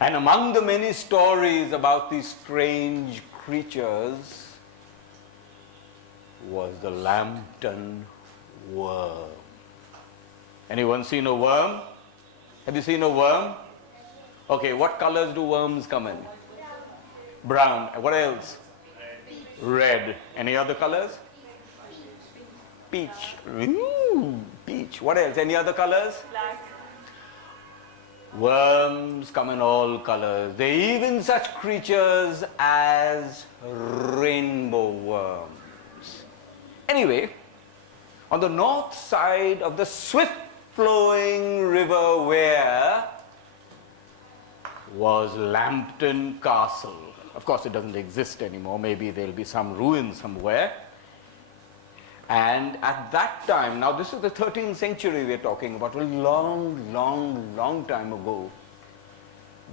And among the many stories about these strange creatures was the Lambton worm. Anyone seen a worm? Have you seen a worm? Okay, what colors do worms come in? Brown. What else? Red. Any other colors? Peach. Ooh, peach. What else? Any other colors? Black. Worms come in all colors. There are even such creatures as rainbow worms. Anyway, on the north side of the swift flowing river Wear was Lambton Castle. Of course, it doesn't exist anymore. Maybe there'll be some ruin somewhere. And at that time, now this is the 13th century we're talking about, a long, long, long time ago,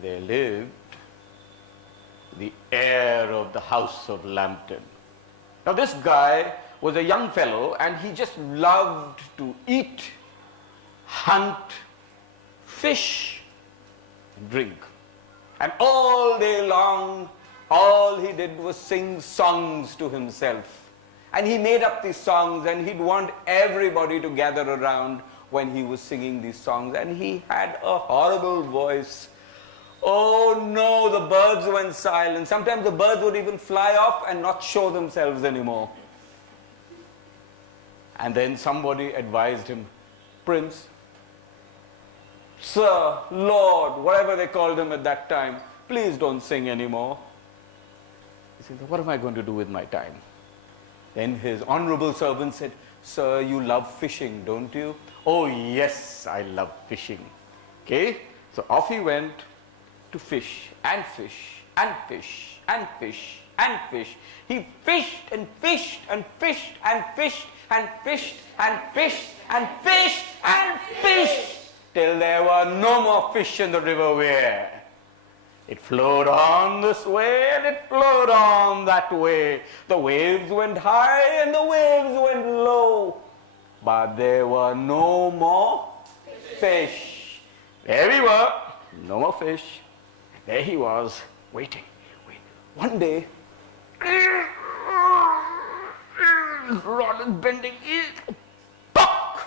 there lived the heir of the house of Lambton. Now this guy was a young fellow and he just loved to eat, hunt, fish, and drink. And all day long, all he did was sing songs to himself. And he made up these songs and he'd want everybody to gather around when he was singing these songs. And he had a horrible voice. Oh no, the birds went silent. Sometimes the birds would even fly off and not show themselves anymore. And then somebody advised him, Prince, Sir, Lord, whatever they called him at that time, please don't sing anymore. He said, what am I going to do with my time? Then his honorable servant said, Sir, you love fishing, don't you? Oh yes, I love fishing. Okay, so off he went to fish and fish and fish and fish and fish. He fished and fished and fished and fished and fished and fished and fished and fished till there were no more fish in the river Wear. It flowed on this way and it flowed on that way. The waves went high and the waves went low. But there were no more fish. There we were, no more fish. There he was, waiting. One day, rod is bending, pop!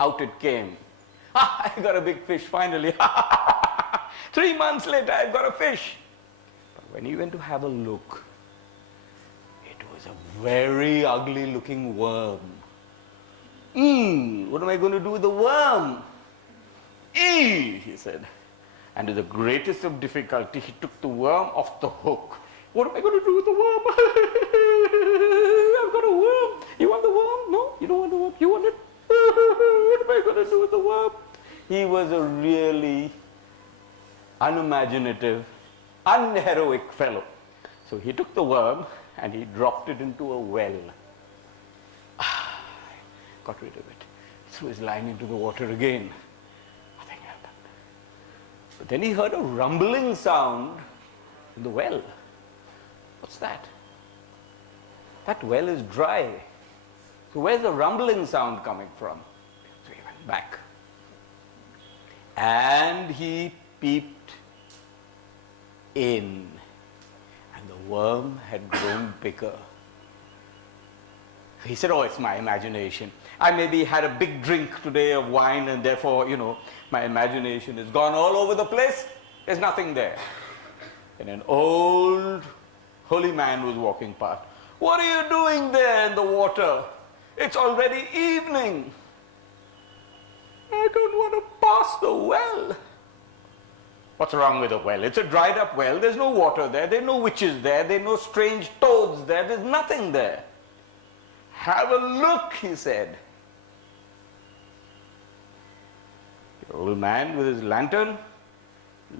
Out it came. I got a big fish finally. 3 months later, I've got a fish. But when he went to have a look, it was a very ugly looking worm. What am I going to do with the worm? He said. And with the greatest of difficulty, he took the worm off the hook. What am I going to do with the worm? I've got a worm. You want the worm? No, you don't want the worm. You want it? What am I going to do with the worm? He was a really unimaginative, unheroic fellow. So he took the worm and he dropped it into a well. Got rid of it. Threw his line into the water again. Nothing happened. But then he heard a rumbling sound in the well. What's that? That well is dry. So where's the rumbling sound coming from? So he went back. And he peeped in. And the worm had grown bigger. He said, oh, it's my imagination. I maybe had a big drink today of wine and therefore, my imagination is gone all over the place. There's nothing there. And an old holy man was walking past. What are you doing there in the water? It's already evening. I don't want to pass the well. What's wrong with the well? It's a dried up well. There's no water there. There are no witches there. There are no strange toads there. There's nothing there. Have a look, he said. The old man with his lantern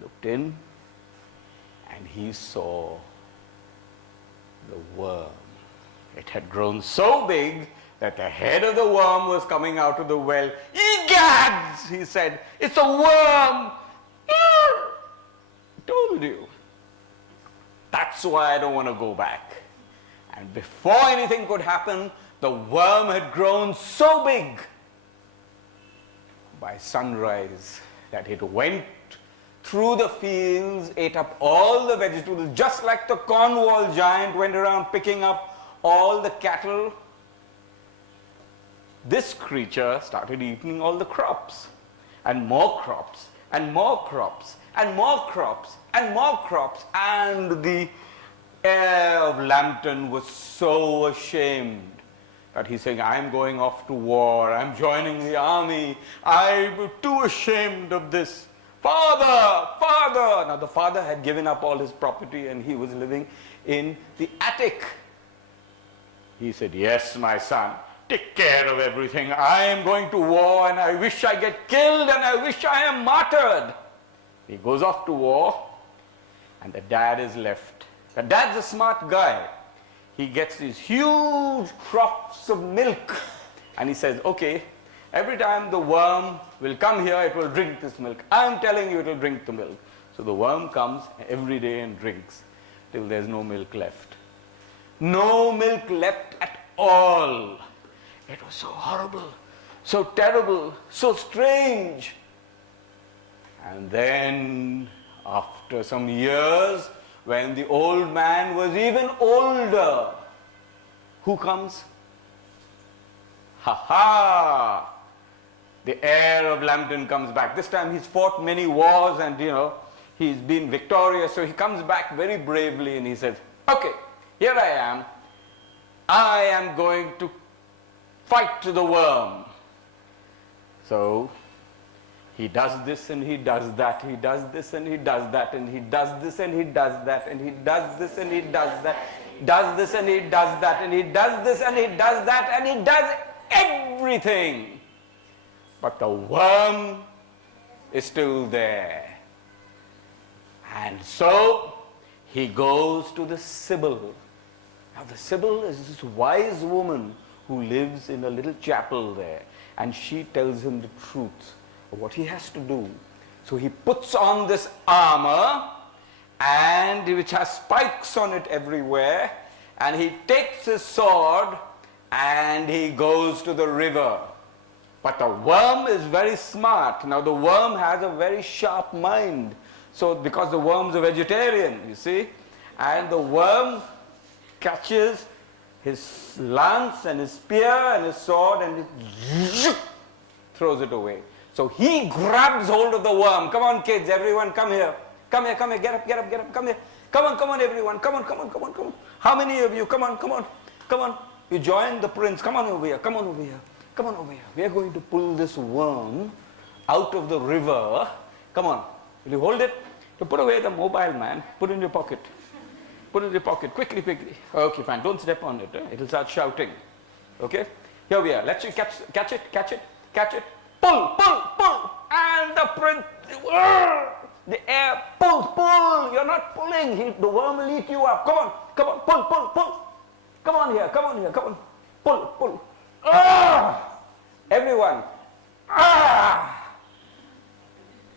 looked in and he saw the worm. It had grown so big that the head of the worm was coming out of the well. Egads, he said, it's a worm. I told you. That's why I don't want to go back. And before anything could happen, the worm had grown so big by sunrise that it went through the fields, ate up all the vegetables, just like the Cornwall giant went around picking up all the cattle. This creature started eating all the crops, and more crops, and more crops, and more crops, and more crops, and the heir of Lambton was so ashamed that he's saying, I'm going off to war, I'm joining the army, I'm too ashamed of this. Father, father! Now the father had given up all his property and he was living in the attic. He said, yes, my son, take care of everything. I am going to war and I wish I get killed and I wish I am martyred. He goes off to war and the dad is left. The dad's a smart guy. He gets these huge troughs of milk and he says, okay, every time the worm will come here, it will drink this milk. I'm telling you, it will drink the milk. So the worm comes every day and drinks till there's no milk left. No milk left at all. It was so horrible, so terrible, so strange. And then, after some years, when the old man was even older, who comes? Ha ha! The heir of Lambton comes back. This time he's fought many wars and he's been victorious. So he comes back very bravely and he says, okay, here I am. I am going to fight the worm. So he does this and he does that, he does this and he does that, and he does this and he does that, and he does this and he does that, does this and he does that, and he does this and he does that, and he does everything. But the worm is still there. And so he goes to the Sibyl. Now the Sibyl is this wise woman who lives in a little chapel there, and she tells him the truth of what he has to do. So he puts on this armor, and which has spikes on it everywhere, and he takes his sword and he goes to the river. But the worm is very smart. Now the worm has a very sharp mind. So because the worm's a vegetarian, you see, and the worm catches his lance and his spear and his sword and it throws it away. So he grabs hold of the worm. Come on, kids, everyone, come here. Come here, come here, get up, get up, get up, come here. Come on, everyone, come on, come on, come on, come on. How many of you? Come on, come on, come on. You join the prince. Come on over here, come on over here. Come on over here. We are going to pull this worm out of the river. Come on. Will you hold it? To put away the mobile, man. Put it in your pocket. Put it in your pocket. Quickly, quickly. Okay, fine. Don't step on it. It will start shouting. Okay? Here we are. Let's you catch it, catch it, catch it. Pull, pull, pull. And the prince, the air pulls, pull. You're not pulling. The worm will eat you up. Come on, come on, pull, pull, pull. Come on here, come on here, come on. Pull, pull. Ah! Everyone. Ah!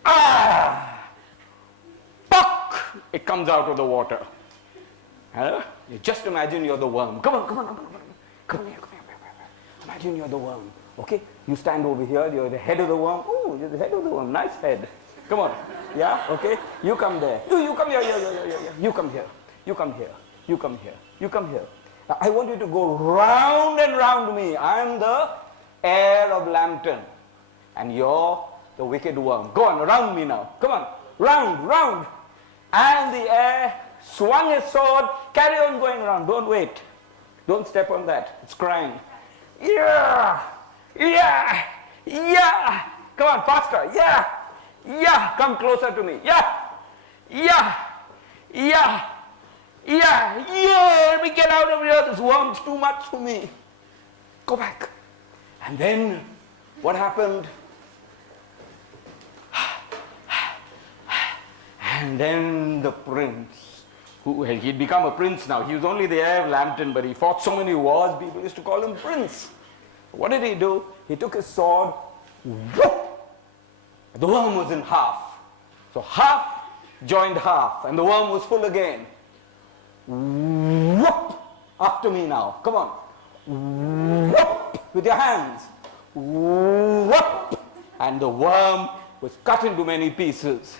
Ah! Puck! It comes out of the water. Huh? You just imagine you're the worm. Come on, come on, come on, come on. Come here, come here, come here. Imagine you're the worm. Okay? You stand over here, you're the head of the worm. Oh, you're the head of the worm. Nice head. Come on. Yeah? Okay? You come there. You come here, yeah. You come here. You come here. You come here. You come here. Now, I want you to go round and round me. I'm the heir of Lambton. And you're the wicked worm. Go on, round me now. Come on. Round, round. And the heir swung his sword. Carry on going round. Don't wait. Don't step on that. It's crying. Yeah. Yeah. Yeah. Come on, faster. Yeah. Yeah. Come closer to me. Yeah. Yeah. Yeah. Yeah, yeah, let me get out of here. This worm's too much for me. Go back. And then, what happened? And then the prince, he'd become a prince now. He was only the heir of Lambton, but he fought so many wars, people used to call him prince. What did he do? He took his sword, whoop! The worm was in half. So half joined half, and the worm was full again. Whoop! After me now. Come on. Whoop! With your hands. Whoop! And the worm was cut into many pieces.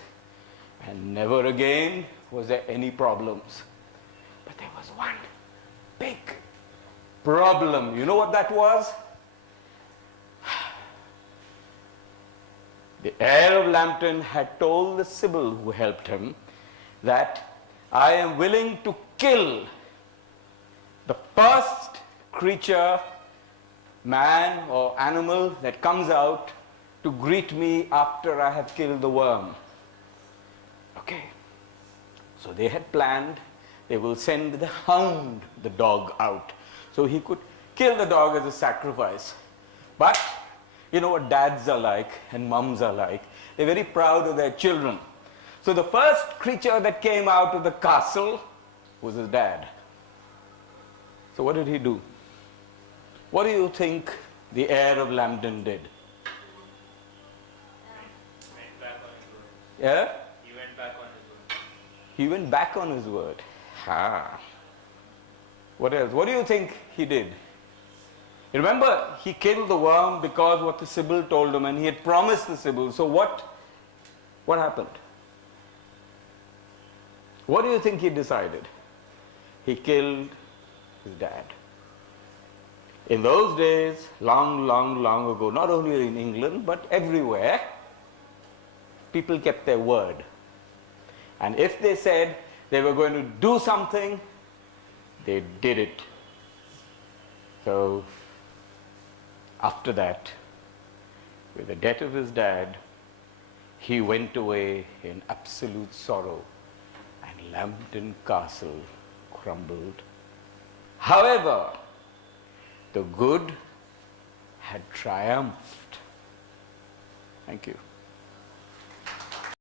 And never again was there any problems. But there was one big problem. You know what that was? The heir of Lambton had told the Sibyl who helped him that I am willing to kill the first creature, man or animal, that comes out to greet me after I have killed the worm. Okay. So they had planned, they will send the hound, the dog, out, so he could kill the dog as a sacrifice. But you know what dads are like and mums are like. They're very proud of their children. So the first creature that came out of the castle was his dad. So what did he do? What do you think the heir of Lambton did? Went back on his word. Yeah? He went back on his word. He went back on his word. Ah. What else? What do you think he did? You remember, he killed the worm because what the Sibyl told him, and he had promised the Sibyl. So what happened? What do you think he decided? He killed his dad. In those days, long, long, long ago, not only in England, but everywhere, people kept their word. And if they said they were going to do something, they did it. So, after that, with the death of his dad, he went away in absolute sorrow, and Lambton Castle crumbled. However, the good had triumphed. Thank you.